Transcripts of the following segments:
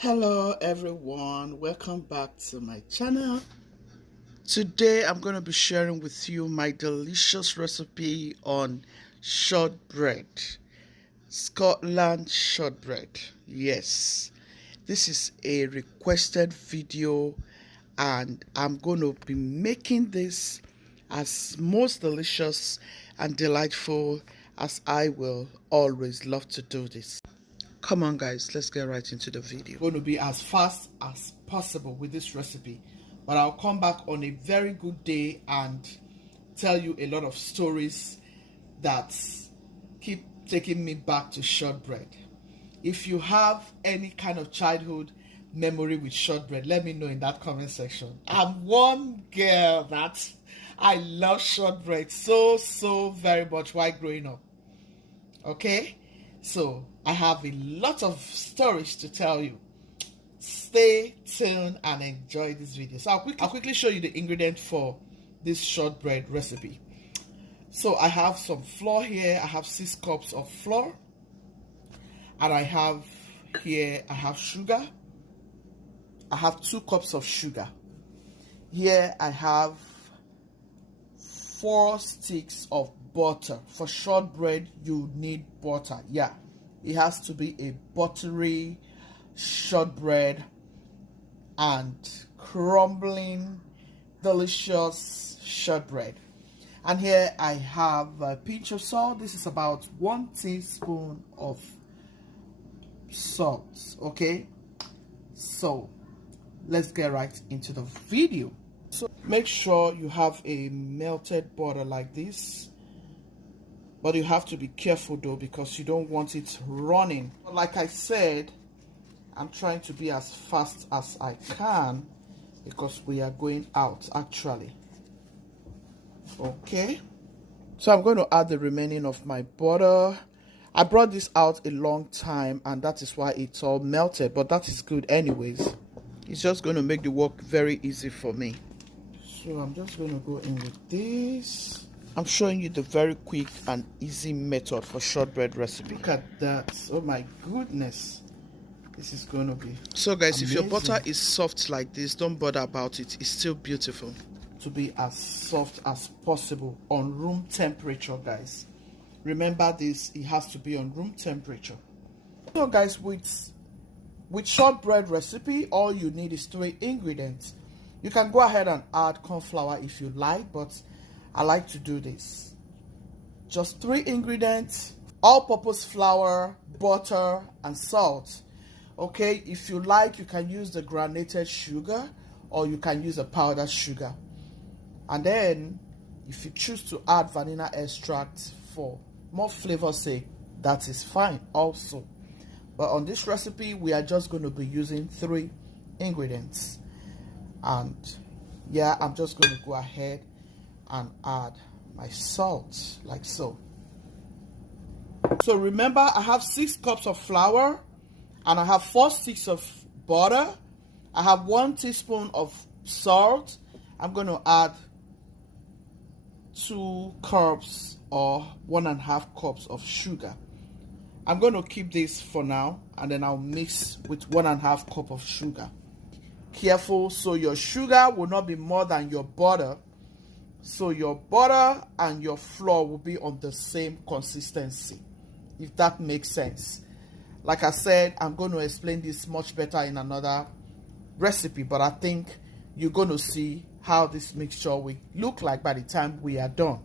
Hello everyone, welcome back to my channel. Today I'm going to be sharing with you my delicious recipe on shortbread, Scotland shortbread. Yes, this is a requested video and I'm going to be making this as most delicious and delightful as I will always love to do this. Come on guys, let's get right into the video. Going to be as fast as possible with this recipe, but I'll come back on a very good day and tell you a lot of stories that keep taking me back to shortbread. If you have any kind of childhood memory with shortbread, let me know in that comment section. I'm one girl that I love shortbread so very much while growing up. Okay, so I have a lot of stories to tell you. Stay tuned and enjoy this video. So I'll quickly show you the ingredients for this shortbread recipe. So I have some flour here. I have 6 cups of flour, and I have sugar. I have 2 cups of sugar. Here I have 4 sticks of butter. For shortbread you need butter. Yeah, it has to be a buttery shortbread and crumbling delicious shortbread. And here I have a pinch of salt. This is about 1 teaspoon of salt. Okay, so let's get right into the video. So make sure you have a melted butter like this, but you have to be careful though, because you don't want it running. Like I said, I'm trying to be as fast as I can because we are going out actually. Okay, so I'm going to add the remaining of my butter. I brought this out a long time and that is why it's all melted, but that is good anyways. It's just going to make the work very easy for me. So I'm just going to go in with this. I'm showing you the very quick and easy method for shortbread recipe. Look at that. Oh my goodness. This is going to be so guys, amazing. If your butter is soft like this, don't bother about it. It's still beautiful. To be as soft as possible on room temperature, guys. Remember this, it has to be on room temperature. So guys, with shortbread recipe, all you need is 3 ingredients. You can go ahead and add corn flour if you like, but I like to do this. Just 3 ingredients: all-purpose flour, butter, and salt. Okay, if you like, you can use the granulated sugar or you can use a powdered sugar. And then, if you choose to add vanilla extract for more flavor's sake, that is fine also. But on this recipe, we are just going to be using 3 ingredients. And yeah, I'm just going to go ahead and add my salt like so. So remember, I have 6 cups of flour and I have 4 sticks of butter. I have 1 teaspoon of salt. I'm going to add 2 cups or 1.5 cups of sugar. I'm going to keep this for now and then I'll mix with 1.5 cup of sugar. Careful, so your sugar will not be more than your butter. So your butter and your flour will be on the same consistency, if that makes sense. Like I said, I'm going to explain this much better in another recipe, but I think you're going to see how this mixture will look like by the time we are done.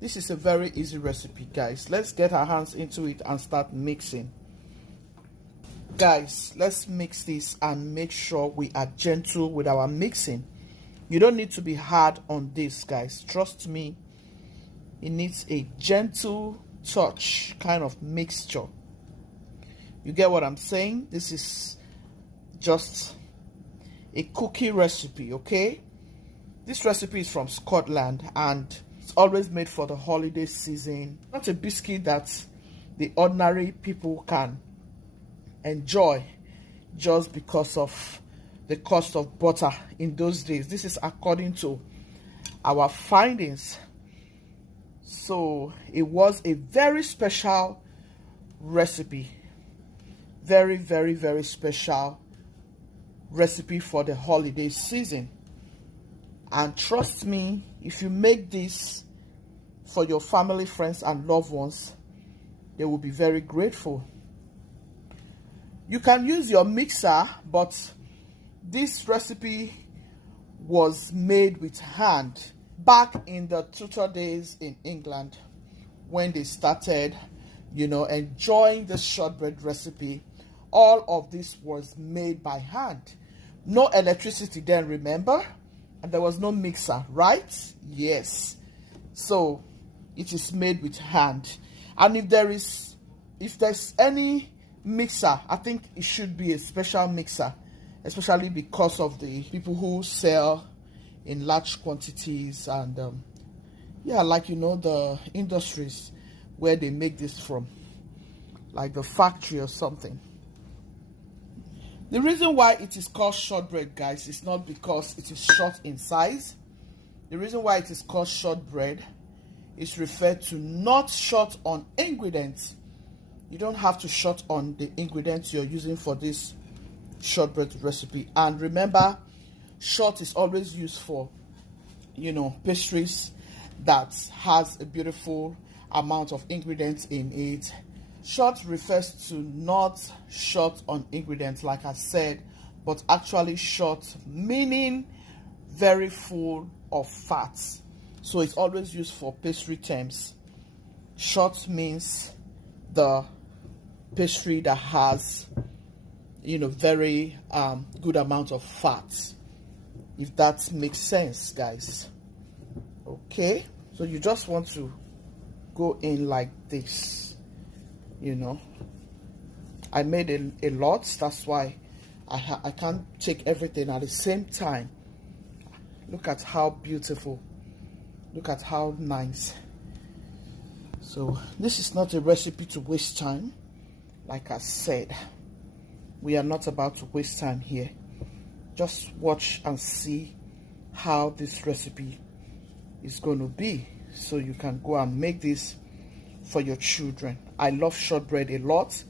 This is a very easy recipe, guys. Let's get our hands into it and start mixing. Guys, let's mix this and make sure we are gentle with our mixing. You don't need to be hard on this, guys. Trust me, it needs a gentle touch kind of mixture. You get what I'm saying? This is just a cookie recipe, okay? This recipe is from Scotland and it's always made for the holiday season. Not a biscuit that the ordinary people can enjoy just because of the cost of butter in those days. This is according to our findings. So it was a very special recipe Very, very, very special recipe for the holiday season. And trust me, if you make this for your family, friends, and loved ones, they will be very grateful. You can use your mixer, but this recipe was made with hand back in the Tudor days in England, when they started, enjoying the shortbread recipe. All of this was made by hand. No electricity then, remember? And there was no mixer, right? Yes. So it is made with hand. And if there's any mixer, I think it should be a special mixer, especially because of the people who sell in large quantities and the industries where they make this from, like the factory or something. The reason why it is called shortbread, guys, is not because it is short in size. The reason why it is called shortbread is referred to not short on ingredients. You don't have to short on the ingredients you're using for this shortbread recipe. And remember, short is always used for, pastries that has a beautiful amount of ingredients in it. Short refers to not short on ingredients, like I said, but actually short meaning very full of fats. So it's always used for pastry terms. Short means the pastry that has, very good amount of fat. If that makes sense, guys. Okay, so you just want to go in like this. I made a lot. That's why I can't take everything at the same time. Look at how beautiful. Look at how nice. So this is not a recipe to waste time. Like I said, we are not about to waste time here. Just watch and see how this recipe is going to be, so you can go and make this for your children. I love shortbread a lot.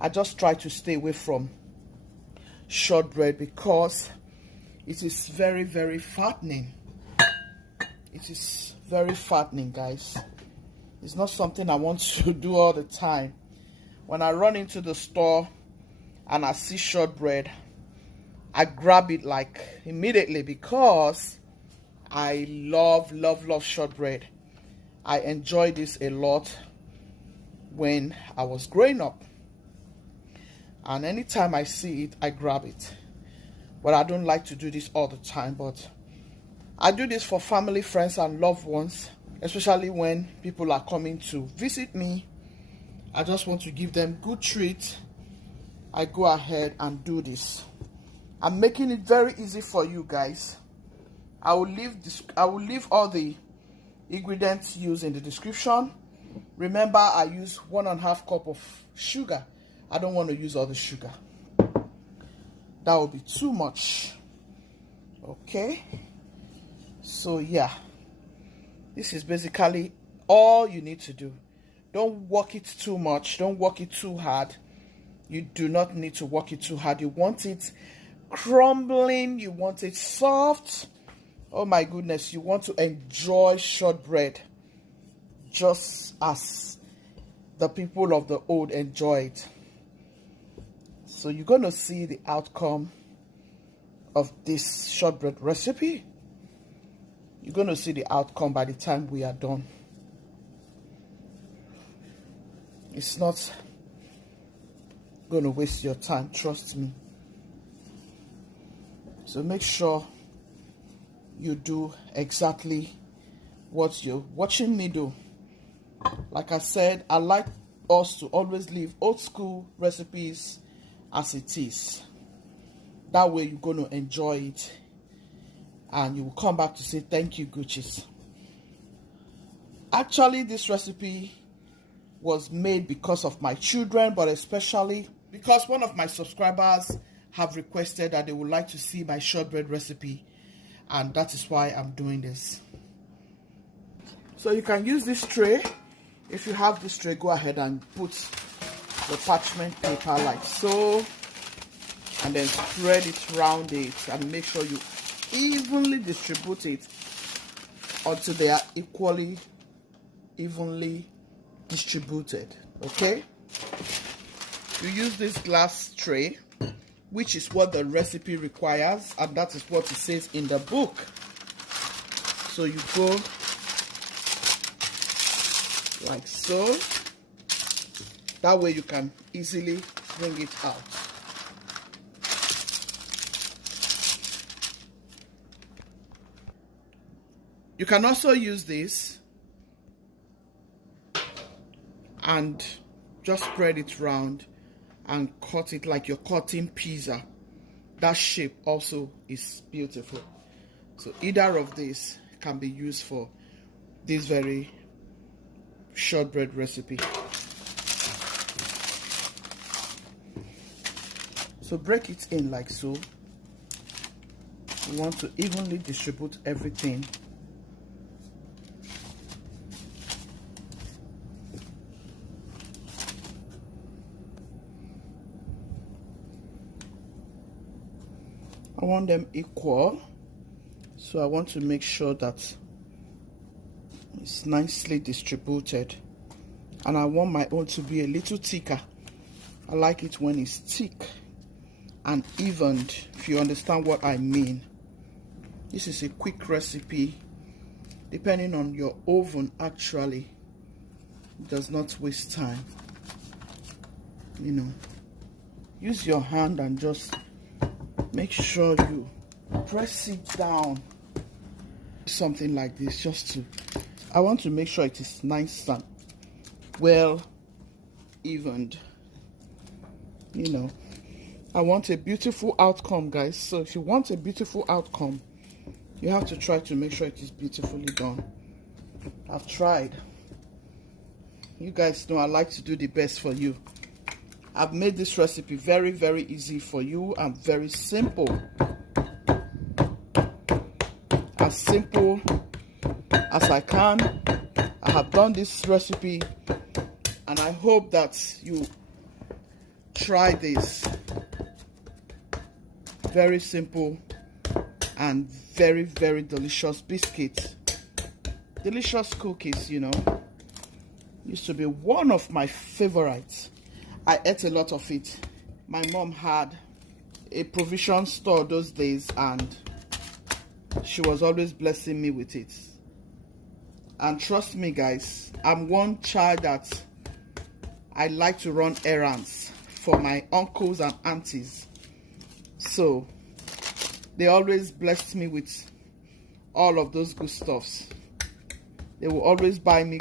I just try to stay away from shortbread because it is very, very fattening. It is very fattening, guys. It's not something I want to do all the time. When I run into the store and I see shortbread, I grab it like immediately because I love, love, love shortbread. I enjoyed this a lot when I was growing up. And anytime I see it, I grab it. But I don't like to do this all the time. But I do this for family, friends, and loved ones, especially when people are coming to visit me. I just want to give them good treat. I go ahead and do this. I'm making it very easy for you guys. I will leave all the ingredients used in the description. Remember, I use 1.5 cup of sugar. I don't want to use all the sugar. That will be too much. Okay. So yeah, this is basically all you need to do. Don't work it too much. Don't work it too hard. You do not need to work it too hard. You want it crumbling. You want it soft. Oh my goodness. You want to enjoy shortbread just as the people of the old enjoyed. So you're going to see the outcome of this shortbread recipe. You're going to see the outcome by the time we are done. It's not going to waste your time, trust me. So make sure you do exactly what you're watching me do. Like I said, I like us to always leave old school recipes as it is. That way you're going to enjoy it and you will come back to say thank you, Gucci's. Actually, this recipe was made because of my children, but especially because one of my subscribers have requested that they would like to see my shortbread recipe, and that is why I'm doing this. So you can use this tray. If you have this tray, go ahead and put the parchment paper like so, and then spread it around it and make sure you evenly distribute it until they are evenly distributed. Okay, you use this glass tray, which is what the recipe requires, and that is what it says in the book. So you go like so. That way you can easily bring it out. You can also use this and just spread it round and cut it like you're cutting pizza. That shape also is beautiful. So either of these can be used for this very shortbread recipe. So break it in like so. You want to evenly distribute everything. I want them equal, so I want to make sure that it's nicely distributed, and I want my own to be a little thicker. I like it when it's thick and evened, if you understand what I mean. This is a quick recipe. Depending on your oven, actually, it does not waste time. You know, use your hand and just make sure you press it down. Something like this, just to, I want to make sure it is nice and well evened. You know, I want a beautiful outcome, guys. So if you want a beautiful outcome, you have to try to make sure it is beautifully done. I've tried. You guys know I like to do the best for you. I've made this recipe very, very easy for you and very simple. As simple as I can. I have done this recipe, and I hope that you try this. Very simple and very, very delicious biscuits. Delicious cookies, you know. Used to be one of my favorites. I ate a lot of it. My mom had a provision store those days, and she was always blessing me with it. And trust me, guys, I'm one child that I like to run errands for my uncles and aunties. So they always blessed me with all of those good stuffs. They will always buy me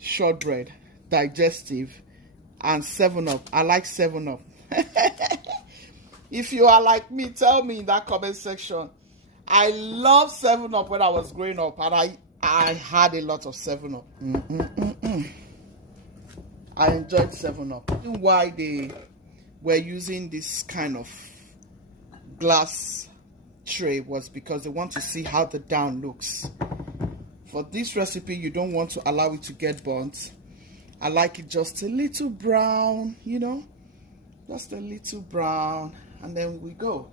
shortbread, digestive, and 7-Up. I like 7-Up. If you are like me, tell me in that comment section. I love 7-Up when I was growing up, and I had a lot of 7-Up. I enjoyed 7-Up. Why they were using this kind of glass tray was because they want to see how the down looks. For this recipe, you don't want to allow it to get burnt. I like it just a little brown, you know, just a little brown, and then we go.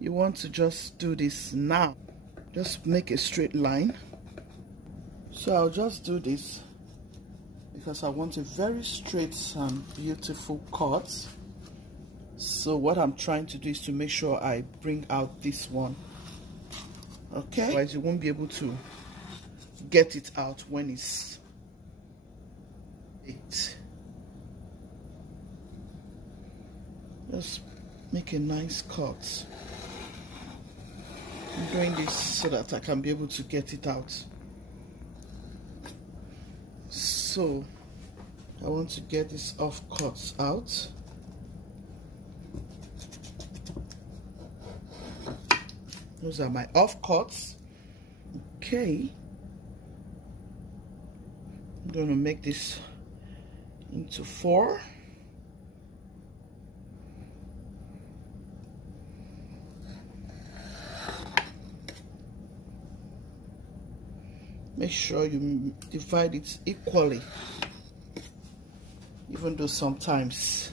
You want to just do this now. Just make a straight line. So I'll just do this because I want a very straight and beautiful cut. So what I'm trying to do is to make sure I bring out this one. Okay? Otherwise you won't be able to get it out when it's baked. Just make a nice cut. I'm doing this so that I can be able to get it out. So I want to get this off cuts out. Those are my off cuts. Okay. I'm going to make this into 4. Make sure you divide it equally. even though sometimes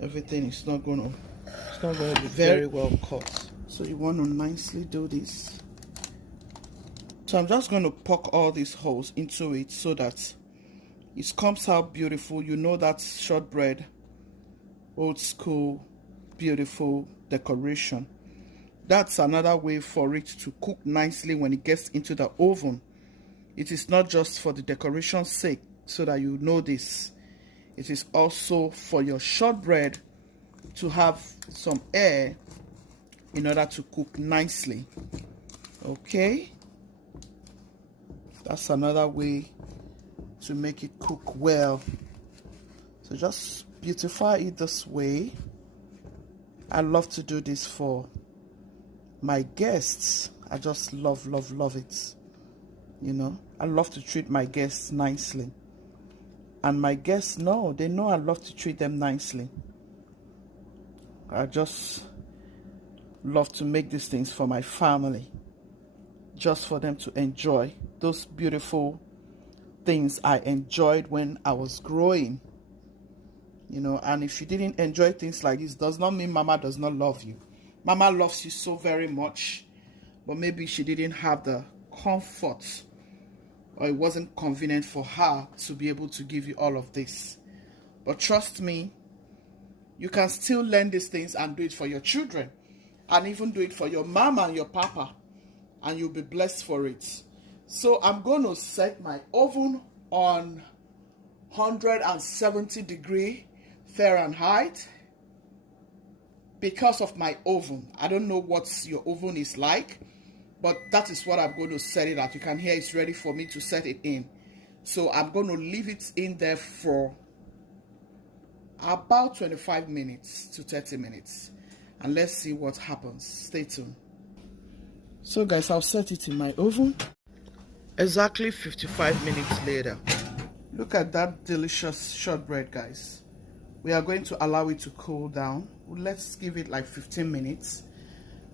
everything is not going to be very well cut. So you want to nicely do this. So I'm just going to poke all these holes into it so that it comes out beautiful. You know, that shortbread, old school, beautiful decoration. That's another way for it to cook nicely when it gets into the oven. It is not just for the decoration's sake, so that you know this. It is also for your shortbread to have some air in order to cook nicely. Okay, that's another way to make it cook well. So just beautify it this way. I love to do this for my guests. I just love it. You know, I love to treat my guests nicely, and my guests know, they know I love to treat them nicely. I just love to make these things for my family, just for them to enjoy those beautiful things I enjoyed when I was growing. You know, and if you didn't enjoy things like this, does not mean Mama does not love you. Mama loves you so very much, but maybe she didn't have the comfort, or it wasn't convenient for her to be able to give you all of this. But trust me, you can still learn these things and do it for your children, and even do it for your mama and your papa, and you'll be blessed for it. So I'm going to set my oven on 170 degrees Fahrenheit because of my oven. I don't know what your oven is like, but that is what I'm going to set it at. You can hear it's ready for me to set it in. So I'm going to leave it in there for about 25 minutes to 30 minutes. And let's see what happens. Stay tuned. So guys, I'll set it in my oven. Exactly 55 minutes later. Look at that delicious shortbread, guys. We are going to allow it to cool down. Let's give it like 15 minutes,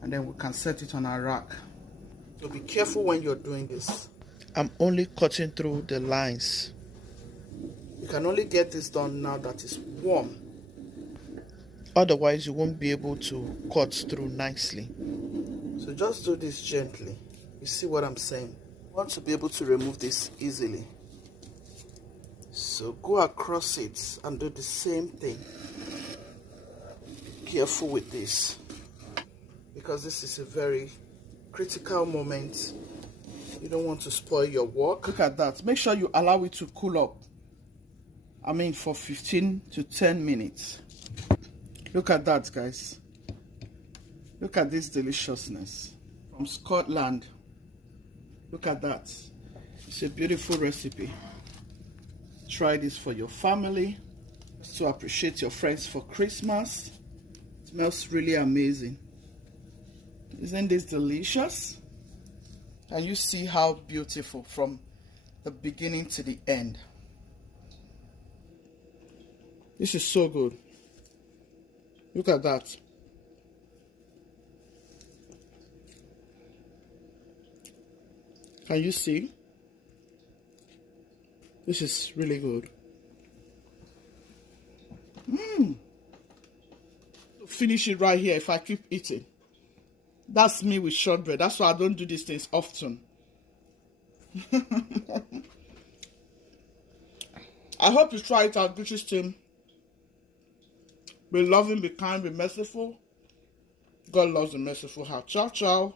and then we can set it on our rack. So be careful when you're doing this. I'm only cutting through the lines. You can only get this done now that it's warm. Otherwise, you won't be able to cut through nicely. So just do this gently. You see what I'm saying? You want to be able to remove this easily. So go across it and do the same thing. Be careful with this, because this is a very critical moment. You don't want to spoil your work. Look at that. Make sure you allow it to cool up. I mean, for 15 to 10 minutes. Look at that, guys. Look at this deliciousness from Scotland. Look at that. It's a beautiful recipe. Try this for your family, to appreciate your friends for Christmas. It smells really amazing. Isn't this delicious? And you see how beautiful from the beginning to the end. This is so good. Look at that. Can you see? This is really good. Finish it right here if I keep eating. That's me with shortbread. That's why I don't do these things often. I hope you try it out, British team. Be loving, be kind, be merciful. God loves a merciful heart. Ciao, ciao.